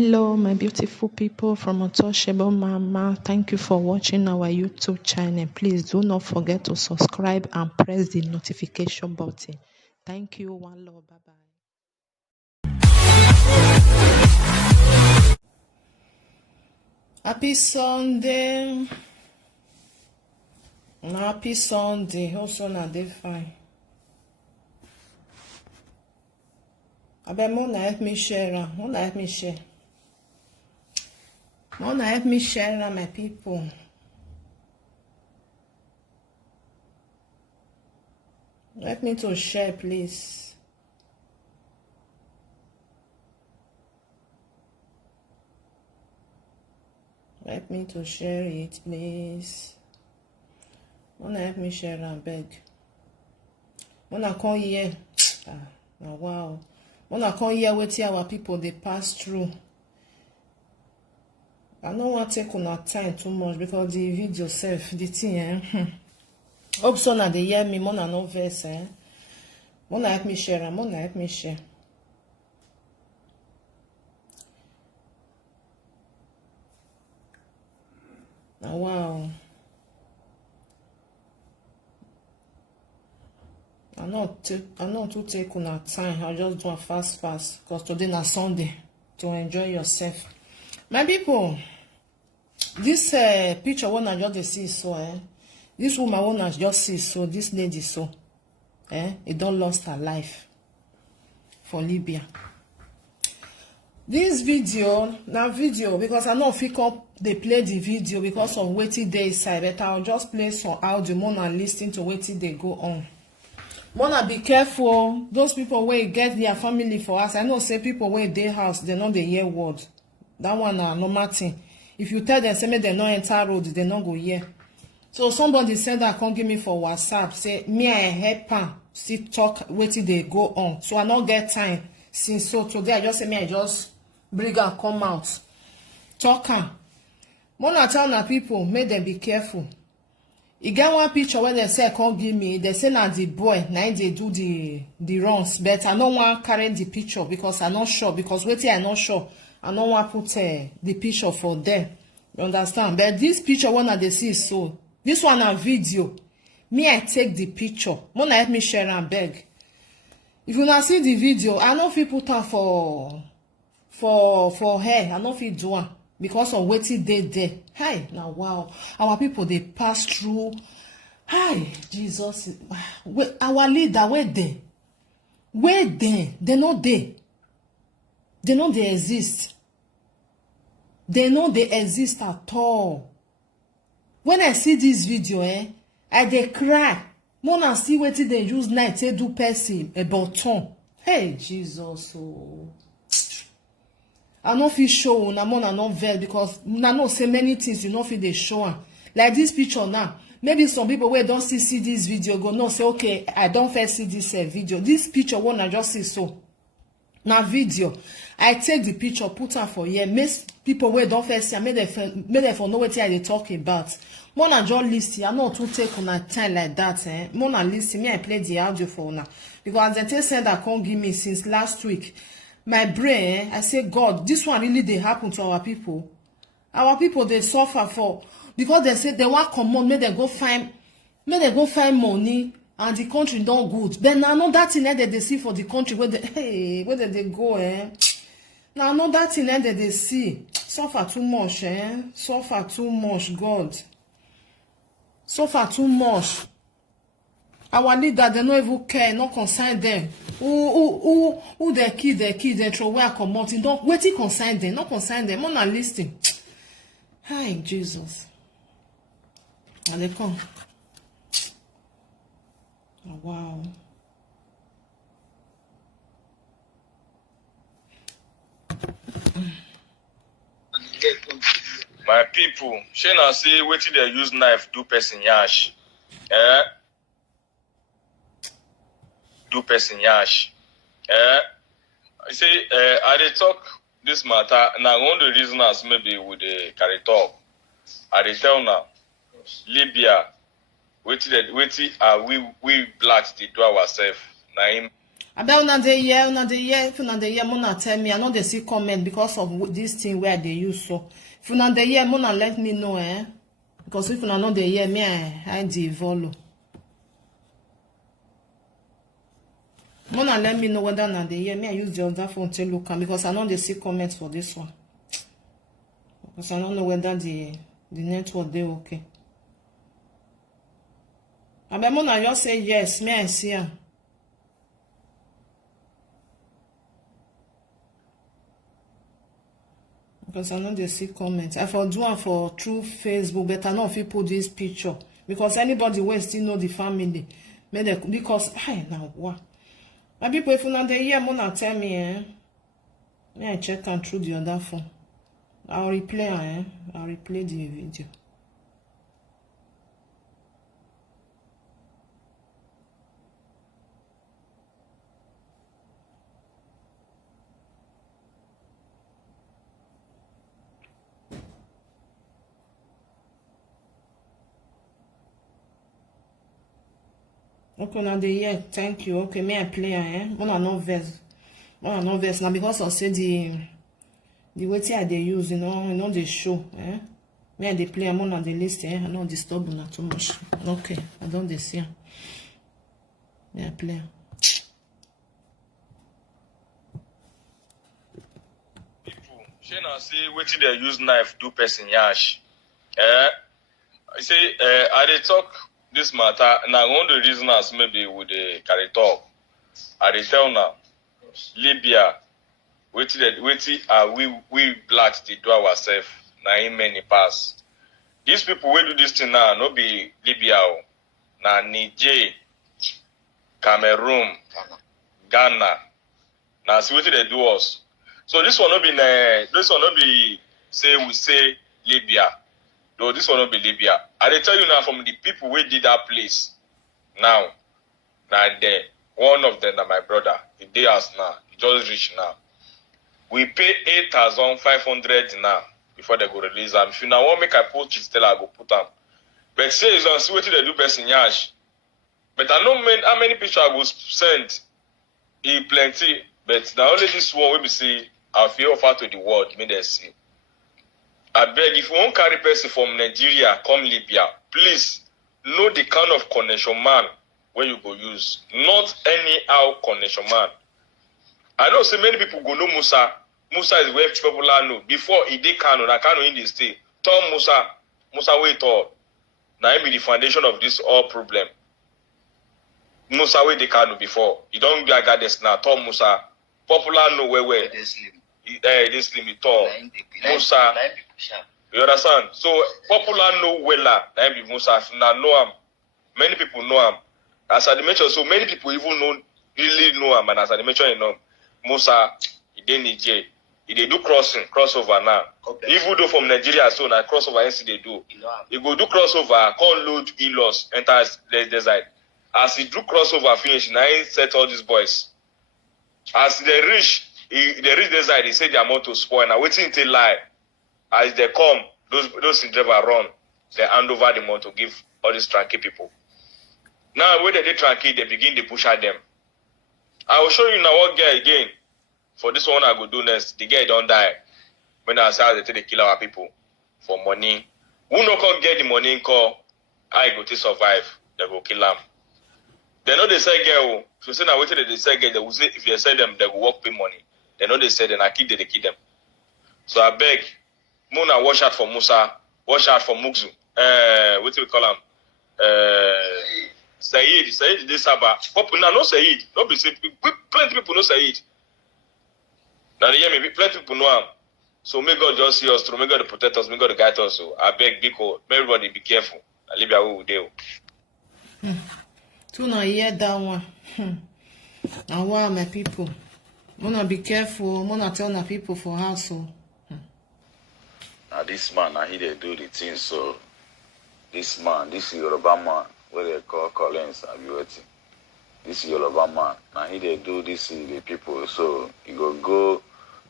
Hello, my beautiful people from Untouchable Mama. Thank you for watching our YouTube channel. Please do not forget to subscribe and press the notification button. Thank you. One love. Bye bye. Happy Sunday. Happy Sunday. Also, na day fine. Mona help me share. Mona help me share. Mona help me share, my people. Help me to share, please. Help me to share it, please. Mona help me share and beg. Mona come here. Wow. Mona come here wetin our people they pass through. I don't want to take on our time too much because the video self, the thing, Hope so now they hear me, Mona no verse, Mona help me share, Mona help me share. Wow. I'm not to take on our time. I'll just do it fast because today na Sunday to enjoy yourself. My people, this picture one I just see so this woman one I just see so this lady so it don't lost her life for Libya. This video now video because I know if up they play the video because of waiting day side, but I'll just play some audio more and listen to waiting they go on. Wanna be careful. Those people where get their family for us. I know say people where they house, they know the hear word. That one no matter. If you tell them say me they no enter road, they no go hear. So somebody said that come give me for WhatsApp. Say me I help her. See talk waiting they go on. So I not get time. Since so today I just say me I just bring her come out. Talk her. Wanna tell na people make them be careful. You get one picture where they say come give me, they say na the boy now they do the runs, but I don't want carry the picture because I'm not sure, because waiting I'm not sure. I don't want put the picture for them. You understand? But this picture one that they see so this one a video. Me I take the picture. Mona help me share and beg. If you not see the video, I know if you put her for her, I know if you do one. Because of waiting day there. Hi, now wow. Our people they pass through. Hi, Jesus. Our leader, where they? Where they? They know they. They know they exist. They know they exist at all. When I see this video, I they cry. Mona see waiting they use night to do person a button. Hey, Jesus. Oh. I no fit show una more not veil because na no say many things you no fit dey show am. Like this picture now. Maybe some people wey don't see this video go no say okay, I don't first see this video. This picture one I just see so. Na video. I take the picture, put am for here. Make people wey don't first see am, make them for know wetin I dey talk about. More na just listen. I no too take una time like that. More na listen. Me I play the audio for una because as they say that come give me since last week. My brain, I say, God, this one really they happen to our people. Our people they suffer for because they say they want come on, make them go find money and the country don't good. Then now know that thing that they see for the country where they go, Now know that thing that they see. Suffer too much, Suffer too much, God. Suffer too much. Our leader, they no even care, no concern them. Who they kill, they throw away come out. Don't wait to concern them, not concern them. I'm not listening. Hi, Jesus. And they come. Oh, wow. My people, she now say wait till they use knife do person yash. Do person yash. I say I dey talk this matter now. One of the reasons maybe with the carry talk. I dey tell now Libya waiting we blacks they do ourselves. Now him I bet una dey hear, if una dey hear, mona tell me. I know they see comment because of this thing where they use so. If una dey hear, mona let me know, eh? Because if una know dey hear, me I dey follow. Mona let me know whether una dey hear. Me I use the other phone to look am because I know they see comments for this one. Because I don't know whether the network dey okay. I bet mona just say yes, me I see am. Because I know they see comments. I for do one for through Facebook, but I know if you put this picture. Because anybody will still know the family. Because I now what? My people, if you not there hear, mona tell me, eh? May I check and through the other phone. I'll replay, eh? I'll replay the video. Okay, now the year, thank you. Okay, may I play, eh? Mona no verse. Mona no verse. Now because I say the way I they use, you know the show, eh? May I they play, I'm on the list, eh? I don't disturb not too much. Okay, I don't they see. May I play. People, she now see wetin they use knife do person yash. I say, I dey talk this matter. Now one of the reasons maybe with the carry talk. I dey tell now, Libya, wetin are we blacks dey do ourselves. Na in many pass. These people wey do this thing now, no be Libya, na Niger, Cameroon, Ghana. Now see wetin they do us. So this one no be say we say Libya. No, this one no be Libya. I dey tell you now from the people wey did that place. Now, there. One of them na my brother. He dey house now. He just reach now. We pay 8,500 now before they go release am. If you now want make I post it, tell I go put am. But say it's on see wetin they do person yash. But I know how many pictures I go send. E plenty. But now only this one wey be say I feel offer to the world, make them see. I beg, if you won't carry person from Nigeria, come Libya, please know the kind of connection man where you go use. Not anyhow connection man. I know so many people go know Musa. Musa is where people know. Before he did Kano, na Kano in this state. Tom Musa wait all. Now he be the foundation of this all problem. Musa wait the Kano before. He don't be a goddess now. Tom Musa. Popular know where. This limit tall. Musa. You understand? So popular know Wella, that be Musa. Now know him. Many people know him. As I mentioned, so many people even really know him. And as I mentioned, you know, Musa, he did Niger. He dey do crossover now. Okay. Even though from Nigeria, so now crossover NC they do. He go do crossover, can't load E-loss, enter the desert. As he do crossover finish, now he set all these boys. As they reach desert, he say their motor spoil. Now waiting till lie. As they come, those driver run. They hand over the motor, give all these tranquil people. Now when they tranquil, they begin to push at them. I will show you now what girl again. For this one I go do next. The girl don't die. When I say they take they kill our people for money. Who no can get the money in call? I go to survive. They go kill them. They know they say girl. So say now wait till they say girl. They will say if they sell them, they will work pay money. They know they say then I kill they kill them. So I beg. Mona watch out for Musa. Watch out for Mugzu. What do we call him? Said. Said this Sabah. People now no Said. Don't be say plenty people know Said. Now they hear me. Plenty people know him. So may God just see us through. May God protect us. May God guide us. So I beg, Biko, everybody be careful. I leave you with you. So now hear that one. And why my people? Wanna be careful. Wanna tell my people for house. So. Now this man, now he they do the thing. So this man, this Yoruba man, what they call Collins, Abiweti. This Yoruba man, now he they do this the people. So he go.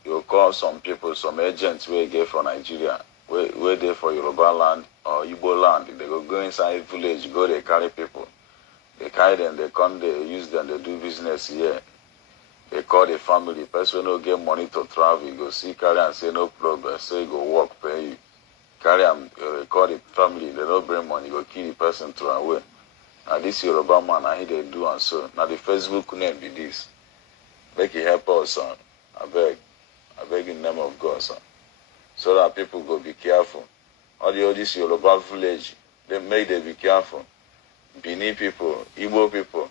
You call some people, some agents where get from Nigeria, where they for Yoruba land or Igbo land. They go inside village, go they carry people. They carry them, they come, they use them, they do business here. call the family. Person no get money to travel. You go see carry and say no problem. Say go work, pay you. Carry and call the family. They don't bring money. Go kill the person to away. Now this Yoruba man, I they do and so. Now the Facebook name be this. Make it help us, son. I beg in the name of God, son. So that people go be careful. All this Yoruba village, they make them be careful. Benin people, Igbo people,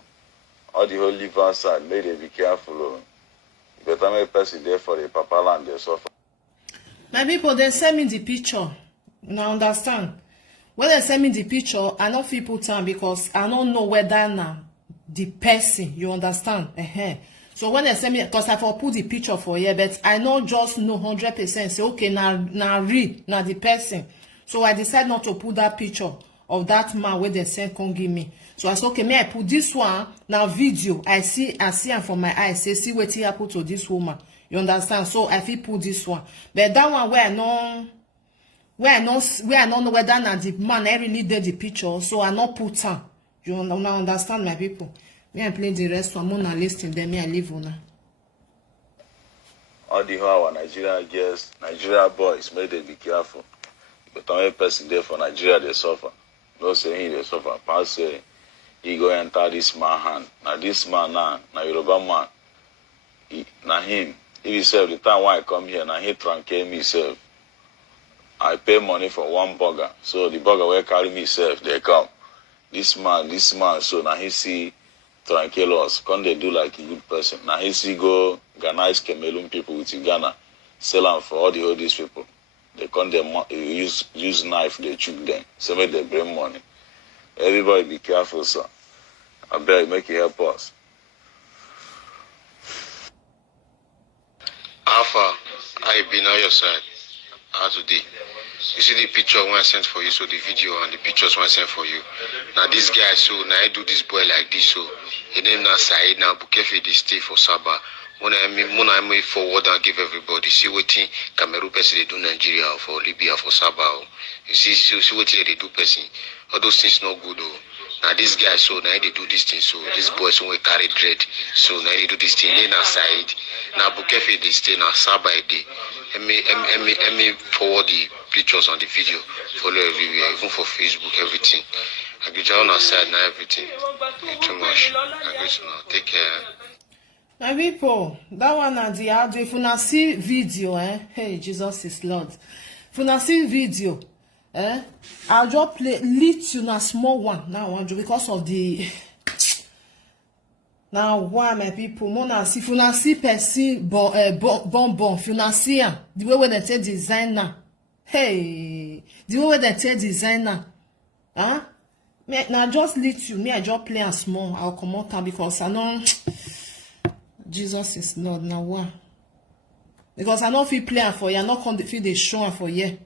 all the whole liver side, make them be careful. Oh. Better make person there for the Papa land, they suffer. My people, they send me the picture. Now understand. When they send me the picture, I not feel put on because I don't know whether now the person, you understand? So when they send me, because I for put the picture for here, but I not just know 100% say okay, now read now the person. So I decide not to put that picture of that man where they send come give me. So I said okay, may I put this one now video. I see am from my eyes. Say see what happened to this woman. You understand? So I feel put this one, but that one where I don't know whether now the man I really did the picture. So I not put her. You now understand, my people. Me I play the rest one. Mona listing them. Me I leave on. All the whole our Nigeria girls, Nigeria boys, may they be careful. But every person there for Nigeria they suffer. No saying they suffer. Pass say he go enter this man hand. Now this man now Yoruba man. Now him. If he said the time when I come here, now he tranquil me self. I pay money for one burger. So the burger will carry me self. They come. This man. So now he see tranquil us. Can they do like a good person? Now he see go Ghanaize Cameroon people with Ghana. Sell them for all these people. They come them use knife, they choke them. So make they bring money. Everybody be careful, sir. I beg, make it help us. Alpha, I been on your side. How today? You see the picture when I sent for you, so the video and the pictures when I sent for you. Now this guy, so now I do this boy like this, so his name now Said, now Bukefe they stay for Sabah. When I may forward and give everybody, see what thing Cameroon person they do Nigeria or for Libya for Sabah. You see what they do person. All those things not good though. Now this guy, so now they do this thing, so this boy so we carry dread, so now they do this thing. Then aside, now Bukefe they stay now Sabah a day. Let me forward the pictures on the video, follow everywhere, even for Facebook, everything. I get on our side now, everything. It's too much. I guess now. Take care. My people, that one at the audio. If you see video, hey, Jesus is Lord. If you see video, I'll just play lead you na small one now, because of the. Now, why my people? Mona see if you see person bon, if you see the way they take designer, hey, the way they take designer, Me now just lead you. Me I just play a small. I'll come out because I know Jesus is Lord. Now why? Because I know if you play for you, I not come feel the show for you.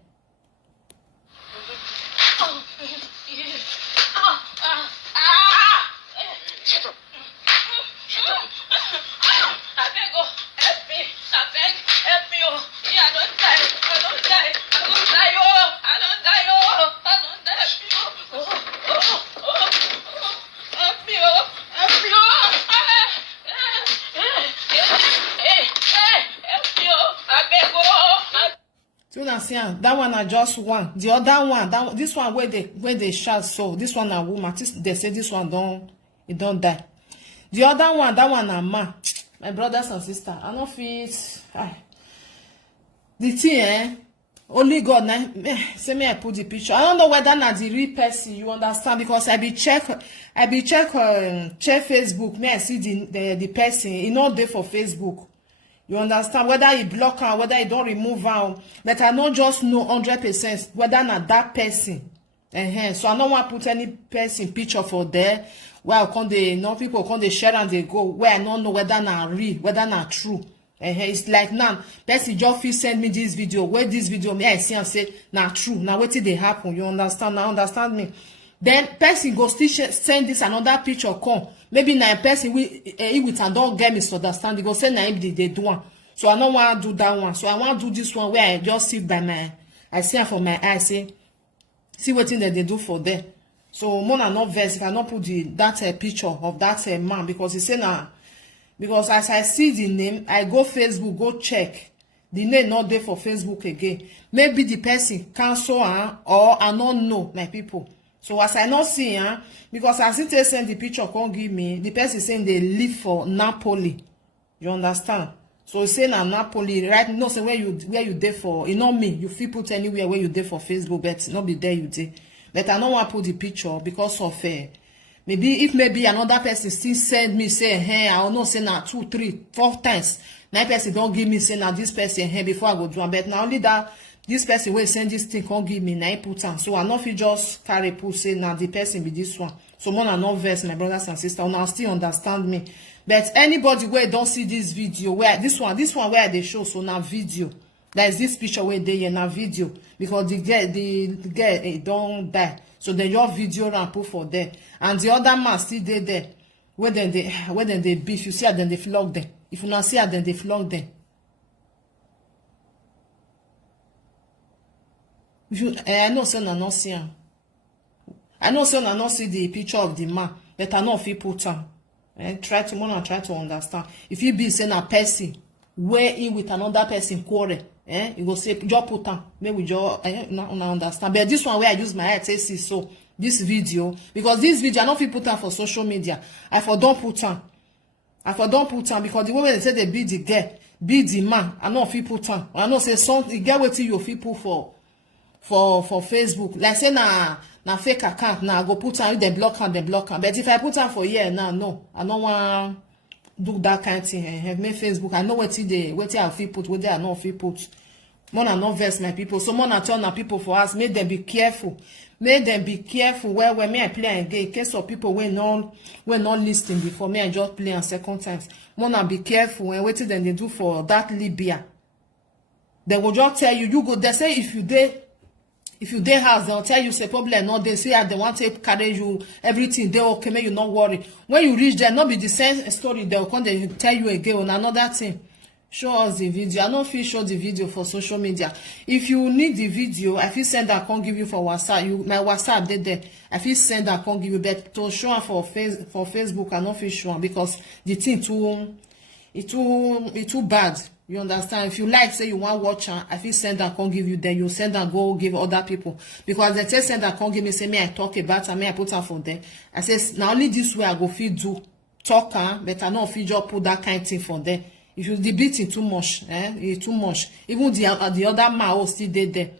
That one are just one. The other one, this one where they shout so. This one a woman. They say this one don't die. The other one, that one a man. My brothers and sisters, I don't feel the thing, only God now. Say me I put the picture. I don't know whether na the real person. You understand? Because I be check Facebook. Me I see the person. He not there for Facebook. You understand? Whether he block her, whether he don't remove her, but I don't just know 100% whether not that person. So I don't want to put any person picture for there. Where people come they share and they go. Where I don't know whether not real, whether not true. It's like now, person just feel send me this video. Where this video me I see and say not true. Now what did they happen? You understand? Now understand me. Then person go still send this another picture come. Maybe na person with and don't get misunderstanding. Go say na him they do one. So I don't want to do that one. So I want to do this one where I just sit by I see for my eye. See what thing that they do for them. So more than not verse if I not put that picture of that man because he say na because as I see the name, I go Facebook, go check. The name not there for Facebook again. Maybe the person cancel or I don't know, my people. So as I not see because as it send the picture, can't give me, the person saying they live for Napoli. You understand? So say na Napoli, right? No, say where you there for, you know me, you feel put anywhere where you there for Facebook, but not be there you there. But I don't want to put the picture because of maybe another person still send me say, hey, I don't know, say na 2, 3, 4 times. Now person don't give me say na this person here before I go do am. But now only that this person will send this thing can't give me na put am. So I not fit just carry put say na the person be this one. So more na not verse my brothers and sisters. Now still understand me. But anybody where don't see this video, where this one where they show so na video. There is this picture where they in a video because the girl don't die. So they your video and put for them. And the other man still there. Where then they beef. You see how then they flog them. If you not see how then they flog them. If you, I know say na not see him. I know say na not see the picture of the man, but I know if he put him. Try to understand. If he be saying a person where in with another person quarrel, you go say just put am. Maybe just not understand. But this one where I use my head say see so this video because this video I not fit put am for social media. I for don't put am because the way they say they be the girl, be the man. I know fit put am. I know say something get wetin you fit put for Facebook. Like say na fake account now I go put am if they block am. But if I put am for here now, no, I don't want do that kind of thing. Make Facebook. I know wetin I fit put, wetin I not fit put. More na not verse my people. So more na tell na people for us. Make them be careful. Make them be careful. Where me I play again. In case of people we not listening before me, I just play on second times. More na be careful. When wetin them they do for that Libya. They will just tell you go. They say if you dey house, they'll tell you say problem not they say they want to carry you everything they okay, make you not worry. When you reach there, not be the same story. They'll come they tell you again on another thing. Show us the video. I don't feel show the video for social media. If you need the video, I feel send that can't give you for WhatsApp. My WhatsApp there. I feel send that can't give you, but to show for Facebook, I don't feel sure because the thing too bad. You understand? If you like, say you want watch I feel send and can't give you, then you send and go give other people. Because they say send and can't give me, say me I talk about and me I put her for them. I say now only this way I go feel do talk but I not feel just put that kind of thing for them. If you the beating too much, it's too much. Even the other man still there.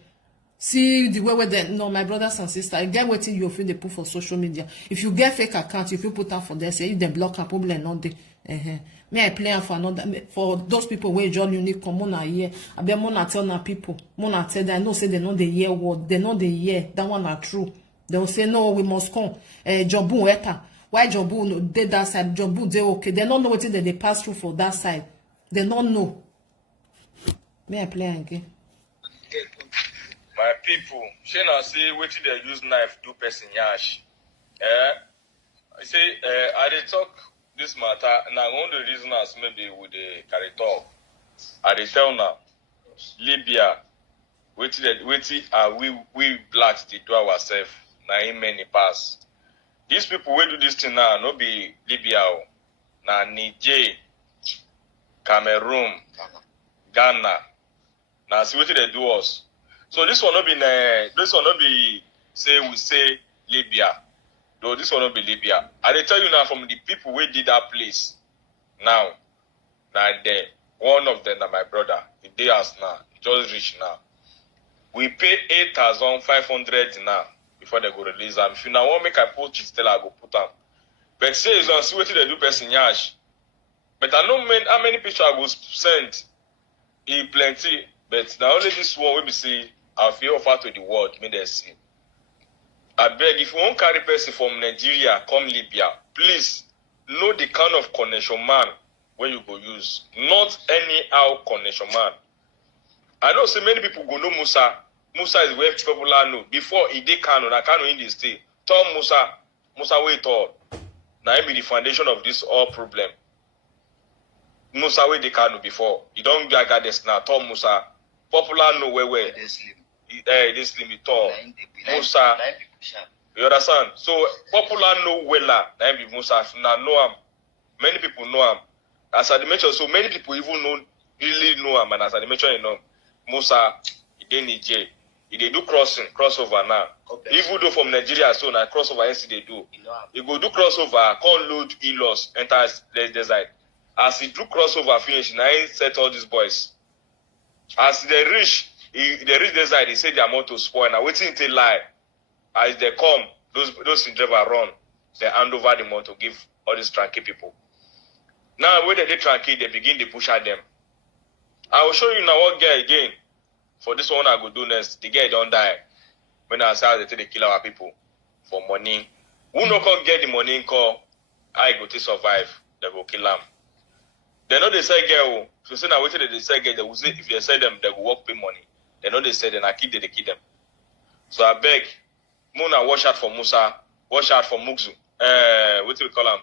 See the way they no my brothers and sisters, get waiting you feel they put for social media. If you get fake account, if you put them for them, say if they block a problem not there. Me I play for another for those people where John unique come on here. I be more tell na people. More tell them I know say they know the hear word. They know the hear. That one are true. They will say no, we must come. Jobu eta. Why Jobu no they that side? Jobu they okay. They don't know what they pass through for that side. They don't know. Me I play again. My people, Shana say wetin they use knife do person yash. I say I dey talk this matter now one of the reasons maybe with the carry talk. I dey tell now Libya wetin are we blacks dey do ourselves na in many pass. These people wey do this thing now no be Libya o. Na Niger, Cameroon, Ghana. Now see wetin they do us. So this one not be say we say Libya. Though this one not be Libya. I dey tell you now from the people who did that place. Now there one of them na my brother. The day has now. He just reached now. We pay 8,500 now before they go release them. If you now want make I post it, tell I go put them. But say it's on see what they do person yash. But I know how many pictures I go send. He plenty. But now only this one will be see. I feel offer to the world, may they see. I beg, if you won't carry person from Nigeria, come Libya, please know the kind of connection man where you go use. Not anyhow connection man. I know so many people go know Musa. Musa is where people know. Before he did Kano, na Kano in this state. Tell Musa wait all. Now he be the foundation of this all problem. Musa where they Kano before. He don't get this now. Tell Musa. Popular know where. This limit tall. Musa. You understand? So popular know Wella. That be Musa. Now know him. Many people know him. as I mentioned, so many people even really know him, and as I mentioned, you know, Musa, he dey Niger, he dey do crossover now. Okay. Even though from Nigeria, so now crossover, yes, they do. He go do crossover, can't load E-Loss, enter the desert. As he do crossover finish, now he set all these boys. As they reach desert, he say their motor spoil. Now waiting till lie. As they come, those driver run, they hand over the motor, give all these tranquil people. Now when they tranquil, they begin to push at them. I will show you now what girl again. For this one I go do next. The girl don't die. When I say they take they kill our people for money. Who no can get the money in call, I go to survive. They go kill them. They know they say girl. So say now wait till they say girl, they will say if they say them, they will work pay money. They know they say then I kill them, they kill them. So I beg, Mona watch out for Musa, watch out for Mugzu. What do we call him?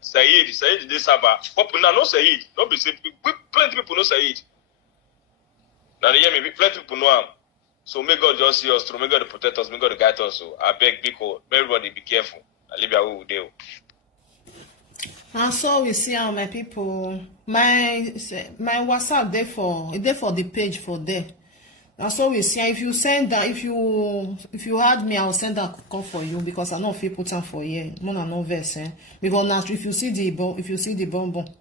Said this Saba. People now know Said. Don't be say plenty people know Said. Now they hear me, plenty people know him. So may God just see us through, may God protect us, may God guide us. So I beg people, everybody be careful. I leave you with you. And so we see how my people, my WhatsApp there for the page for there. And so we see if you send that, if you add me, I'll send that call for you because I know if you put on for you, more than no verse. Because now if you see the bomb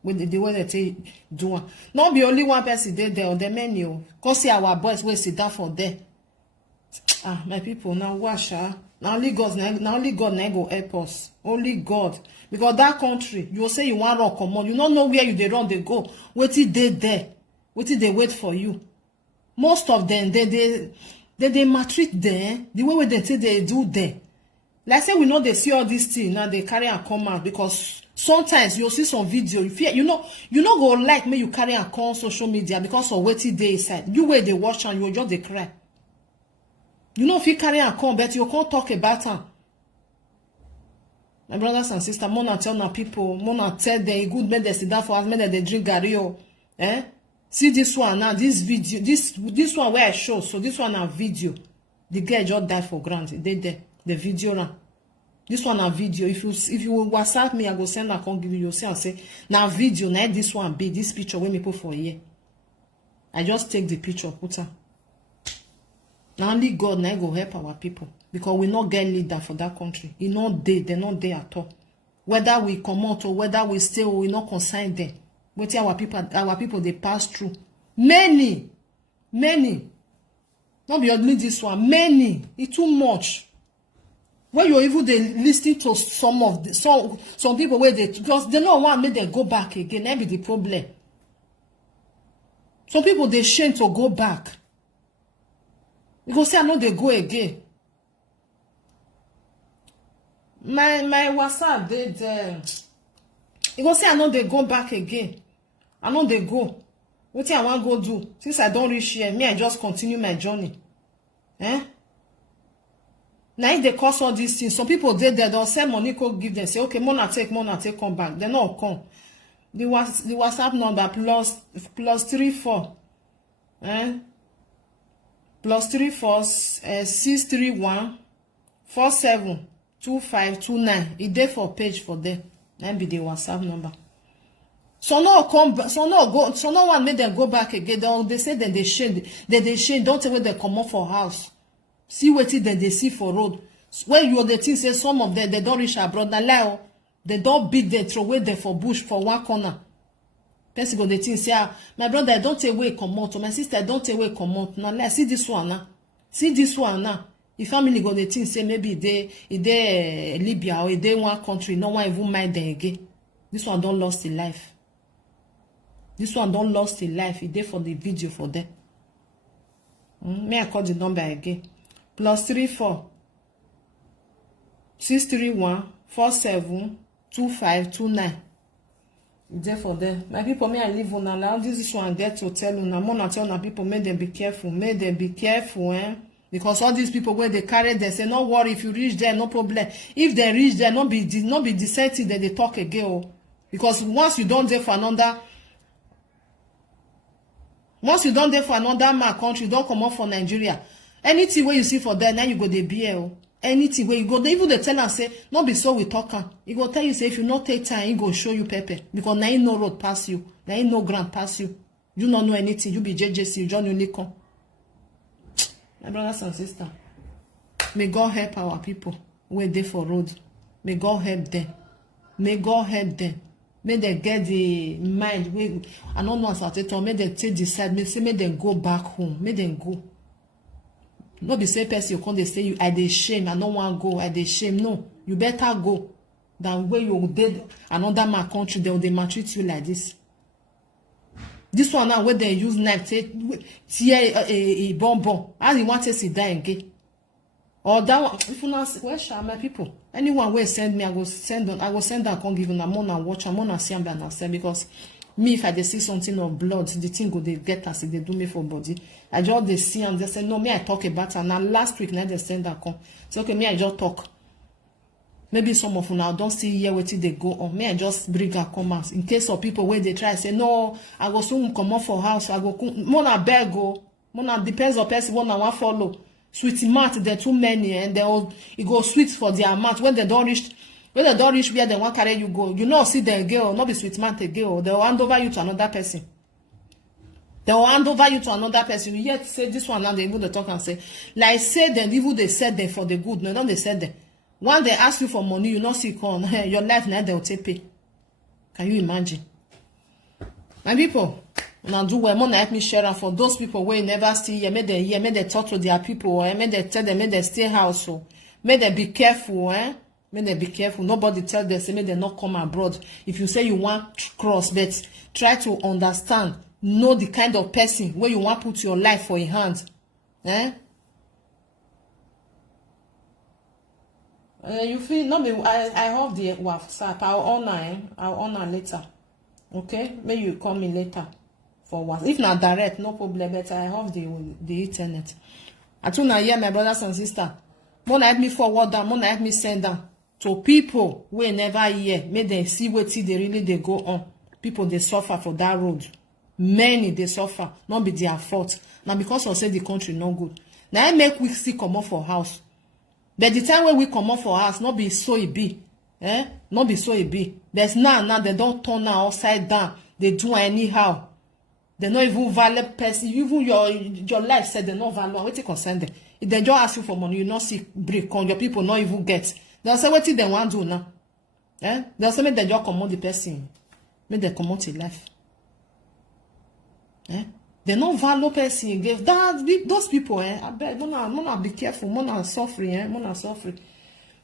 with the way they take do, not be only one person there on the menu. Cause see our boys will sit down for there. Ah, my people, now watch now only God now go help us. Only God. Because that country, you will say you want to come on. You don't know where you they run, they go. Wait till they there. Wait till they wait for you. Most of them, they maltreat them the way they say they do them. Like say we know they see all these things now they carry and come out because sometimes you'll see some video you fear you know go like me you carry and come on social media because of waiting day inside. You where they watch and you just they cry. You know if you carry and come, but you can't talk about them. My brothers and sisters, more tell now people, more tell them good men they sit down for us, men they drink gario. See this one now, this video, this one where I show, so this one a video. The girl just died for granted. They there, the video now. This one a video. If you WhatsApp me, I go send I can give you and say now video, now this one be this picture when me put for here. I just take the picture, put her. Now only God now go help our people because we not get leader for that country. He not there, they not there at all. Whether we come out or whether we stay or we not consign them. What our people they pass through. Many. Not be only this one. Many. It's too much. When you even they listening to some people where they because they don't want me they go back again. That be the problem. Some people they shame to go back. Because say I know they go again. My WhatsApp they you go say I know they go back again. I know they go. What I want go do? Since I don't reach here, me I just continue my journey. Now if they cause all these things, some people they don't send money go give them. Say okay, mona take, come back. They not come. The WhatsApp number +34. +34 631 47 2529. It there for page for them. That be the WhatsApp number. So no one made them go back again. They say that they shame. Don't tell where they come up for house. See what it they see for road. When you the thing say some of them they don't reach abroad. Now they don't beat them throw away there for bush for one corner. Person go the thing say my brother I don't take away come out. My sister I don't take away come out. Now let's see this one now. See this one now. If family go the thing say maybe they Libya or they one country, no one even mind them again. This one don't lost in life. This one don't lost in life. It there for the video for them. May I call the number again? +34 631 47 2529. It's there for them. My people may I leave on now. This is one there to tell you now. More tell now people make them be careful. Make them be careful, Because all these people where they carry them say, no worry, if you reach there, no problem. If they reach there, not be decided that they talk again. Because once you don't there for another man country, you don't come up for Nigeria. Anything where you see for there, now you go the BL. anything wey you go dey even dey tell am say no be so we talk am. He go tell you say if you no take time, he go show you pepper because na him no road pass you, na him no ground pass you. You no know anything. You be JJC, you just only come. My brothers and sisters, may God help our people wey dey for road. May God help them. May God help them. May they get the mind. I don't know as I tell. May they take decide. May they go back home. May they go. No be say person you come dey say you I dey shame. I no want go. I dey shame. No, you better go than where you did another man country. They will maltreat you like this. This one now where they use knife tear a bonbon. How you want to see that again? Or that one, if you not, where shall my people? Anyone will send me, I will send them. I will send them. Can't give them. I'm gonna watch. I'm gonna see them by myself because me, if I dey see something of blood, the thing go they get as they do me for body. I just they see and they say no. Me I talk about and now last week now they send that come. So okay, me I just talk. Maybe some of you now don't see here what they go on. Me I just bring a comments in case of people where they try say no. I go soon come up for house. I go mona beg go. Mona depends on person one I want follow. Sweet mouth, they're too many, and it go sweet for their mouth. When they don't reach where they want carry you go, you know, see the girl, not be sweet mouth girl. They will hand over you to another person. They will hand over you to another person. You yet say this one now they even they talk and say, like say them even they said them for the good. No, don't they said them. When they ask you for money, you not see con your life now they will take pay. Can you imagine? My people. Now do well, more help me share and for those people where you never see here, may they talk to their people, may they tell them, may they stay house, so may they be careful, may they be careful. Nobody tell them, say may they not come abroad. If you say you want cross, but try to understand, know the kind of person where you want put your life for in hand, you feel not be. I have the WhatsApp. I'll honor later. Okay, may you call me later. For what? If not direct, no problem. But I have the internet. I too now hear my brothers and sisters. Mona help me forward them. Mona help me send them to people who never hear. May they see what they really they go on. People they suffer for that road. Many they suffer. Not be their fault. Now because I say the country no good. Now I make we see come up for house. But the time when we come up for house, not be so it be. Not be so it be. There's now they don't turn now upside down. They do anyhow. They not even value person. Even your life said they not value. What you concern them? If they just ask you for money, you not see break on your people not even get. They'll say what they want to do now. They'll say make they just come on the person. Make they come out in life. They not value person again. Those people, I beg, mona be careful. Mona suffering, mona suffering.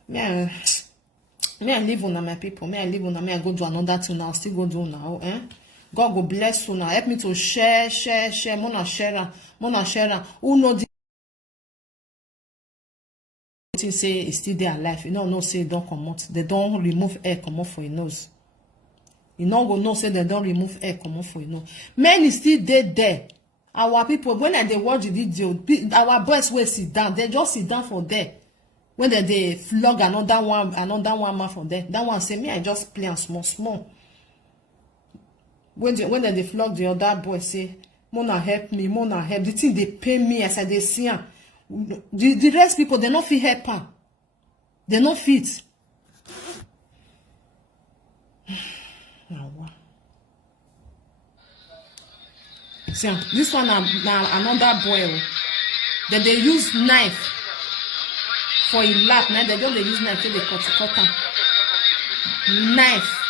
Me I live on my people. Me I live on. Me I go do another thing now. Still go do now. God go bless you now. Help me to share. Mona share. Who know the thing say is still there alive. You know say don't come out. They don't remove air come out for your nose. You know go know say they don't remove air come out for your nose. Men is still dead there. Our people when they watch the video, our boys will sit down. They just sit down for there. When they flog another one man for there. That one say me I just play and small. When they flog the other boy say, Mona help me, Mona help. The thing they pay me as I they see her. The rest people they not fit help her. They not fit. See, this one now another boy. Then they use knife for a lap. Now they don't use knife till they cut her. Knife.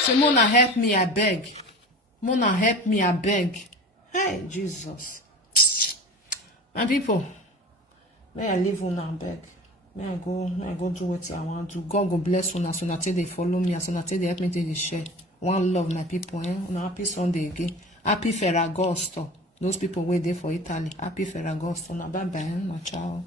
So Mona help me, I beg. Mona help me, I beg. Hey Jesus. My people, may I live on and beg. May I go do what I want to. God go bless una so that they follow me, so that they help me to share. One love, my people. On happy Sunday again. Happy Ferragosto. Those people wait there for Italy. Happy Ferragosto. Bye bye. Ciao.